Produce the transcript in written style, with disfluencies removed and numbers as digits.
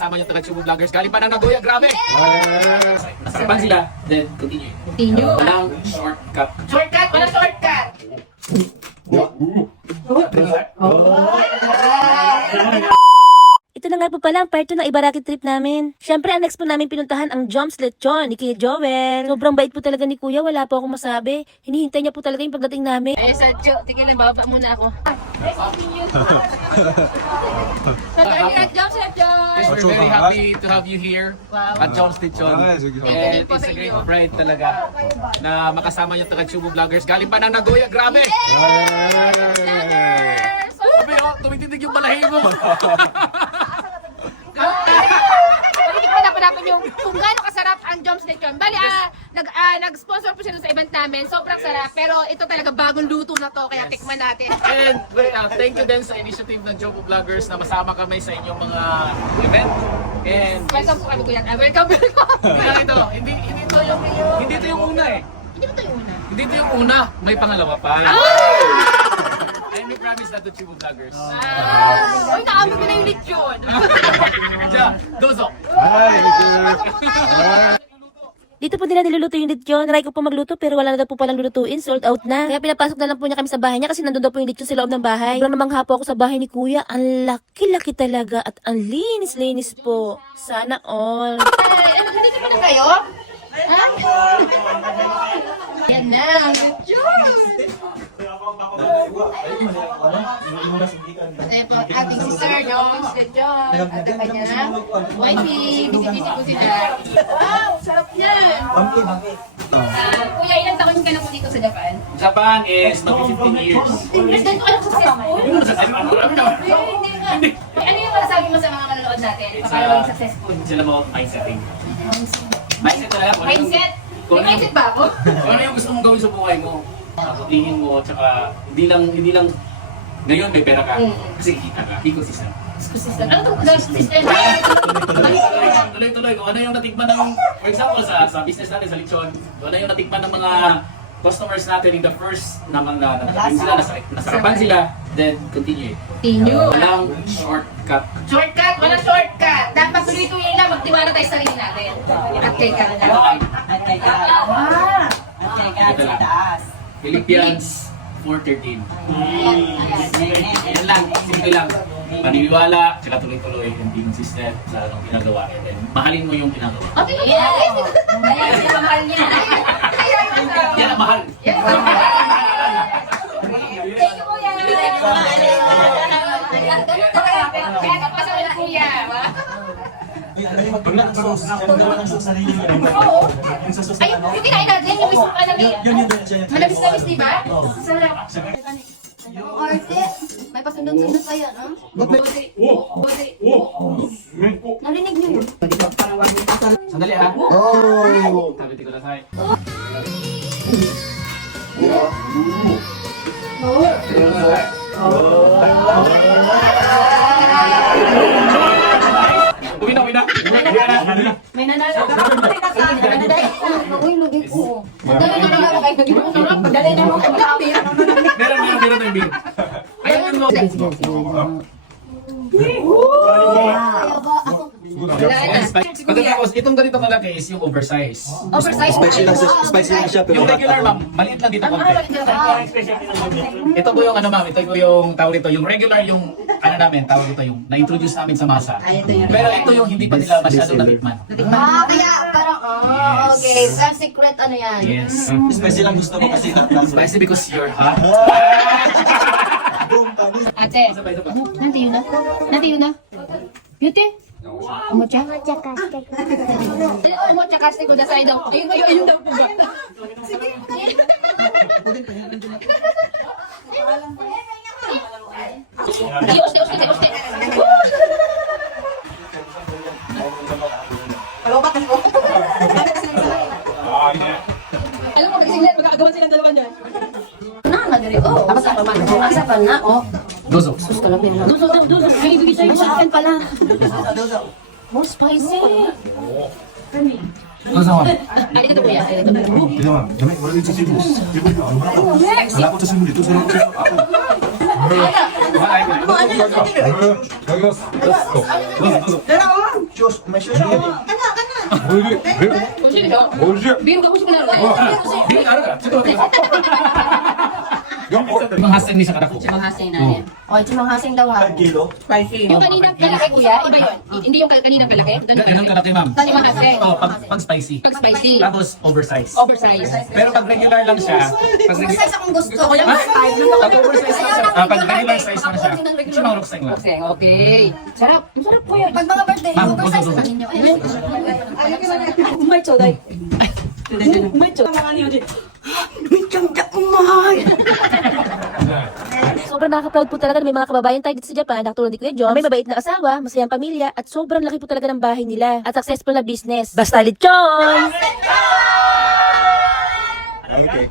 makasama yung taga-Chubo Vloggers. Galing pa ng Nagoya, grabe! Nasarapan sila, then continue. Continue. Walang shortcut. Shortcut! Walang shortcut! Ito na nga po pala ang part 2 ng Ibaraki trip namin. Siyempre, ang next po namin pinuntahan ang Joms Lechon ni Kuya Joel. Sobrang bait po talaga ni Kuya, wala po akong masabi. Hinihintay niya po talaga yung pagdating namin. Ay, Sancho, tingin lang, bababa muna ako. Yes, we're very happy to have you here at Jones Lechon. And it's a great pride talaga na makasama yung taga-Chubo Vloggers. Galing pa ng Nagoya, grabe! Sabi ko, tumitindig yung balahibo. Panapan yung kung gaano kasarap ang Joms Lechon. Bali, nag-sponsor po sila sa event namin. Sobrang sarap. Pero ito talaga bagong luto na to. Kaya tikman natin. And thank you din sa initiative ng Chubo Vloggers na masama kami sa inyong mga event. And Welcome po kami, Kuya. Welcome. hindi lang ito, hindi ito yung una eh. Hindi ba ito yung una? Hindi ito yung una, may pangalawa pa. And we promise that to Chubo Vloggers. Uy, naamoy ko na yung lechon. Diyan, dozo. Dito po nila niluluto yung lechon. Try ko po magluto pero wala na daw po palang lulutuin. Sold out na. Kaya pinapasok na lang po niya kami sa bahay niya kasi nandun daw po yung lechon sa loob ng bahay. Sobrang namangha po ako sa bahay ni Kuya. Ang laki-laki talaga at ang linis-linis po. Sana all. Nandito pa na kayo? Ha? Yan na, lechon. Ito po, ating sister, Jones Lechon. At ang kanya, wifey, bisiti ko sila. Wow, sarap yan. Kuya, ilang taon ka na po dito sa Japan? Japan is mag-15 years. President ko alam ko sa Japan. Ano masasabi mo? Ano yung masasabi mo sa mga manonood natin? Para maging successful. It's all about mindsetting. Mindset talaga. Mindset? May mindset ba ako? Kung ano yung gusto mong gawin sa buhay mo, sasabihin mo, tsaka hindi lang ngayon may pera ka, kasi kikita ka, ecosystem. Ano itong system? Tuloy-tuloy, kung ano yung natikman ng, for example, sa business natin, sa lechon, kung ano yung natikman ng mga customers natin in the first naman na nasarapan sila, then continue. Continue. Walang shortcut. Shortcut? Walang shortcut. Dapat tuloy-tuloy lang. Magtiwala tayo sa sarili natin. At kay ka lang. Philippians 4:13. Yan lang, simple lang. Paniniwala, sila tuloy-tuloy, and be consistent sa anong ginagawa. And then, mahalin mo yung ginagawa. Okay, yes! Kaya siya mahal niya. Yan ang mahal. Thank you, Kuya. Kaya nagpasawin na Kuya. Oo. Ay, yung kinain natin, yung mismo ka namin. Malabis-labis, di ba? Sarap. Arte, may pasundot-sundot pa yan, ha? Narinig niyo yun? Sandali ha. Oh! Sabi ko na sa'yo. Uwi na. May nanalo ka. Uy, lugay ko. Dali na mo kayo. Meron ng beer. Ayun mo. Kaya ba ako? Pagkatapos, itong ganito malaki is yung oversize. Oversize. Spicy na siya, pero Yung regular ma'am, maliit lang dito konti. Ito po yung ano ma'am, ito po yung tawag dito, yung regular yung ano namin, tawag dito yung na-introduce namin sa masa. Pero ito yung hindi pa nila masyadong natikman. Kaya parang, okay. Ang secret, ano yan? Yes. spicy lang gusto ko kasi Spicy because you're hot. Ate, nanti yun na. Beauty? Omocha? Omocha kasi ko dasay daw. Ayun daw po ba? Sige. Oste. Alam mo, pag-isinglan, magkakagawan silang dalawa dyan. Asa pa na, oh. Dozo. Duso. May ibigay sa'yo chicken pala. More spicy. Dozo ma'am. Ay, dito kuya. Biro ka ko siya na. Hindi, ano ka? Mga haseng ni sa kadako. Mahasay na yan. O, chimang-hasing daw ha. Yung kaninang kalaki, kuya, iba yun. Hindi yung kaninang kalaki. Ganun ka natin, ma'am. Kasi mahasay. Oh, pag spicy. Pag spicy. Tapos oversize. Oversize. Pero pag regular lang siya, pag Basta akong gusto. pag oversize lang siya, pag regular size lang siya, siya mga rukseng lang. Okay, okay. Sarap. Masarap po yan. Pag mga birthday, Ma'am, oversize gusto, na ninyo. Ayun. Sobrang nakaka-proud po talaga na may mga kababayan tayo dito sa Japan, nakatulad ni Kuya John, may mabait na asawa, masayang pamilya, at sobrang laki po talaga ng bahay nila, at successful na business. Basta lechon! Okay.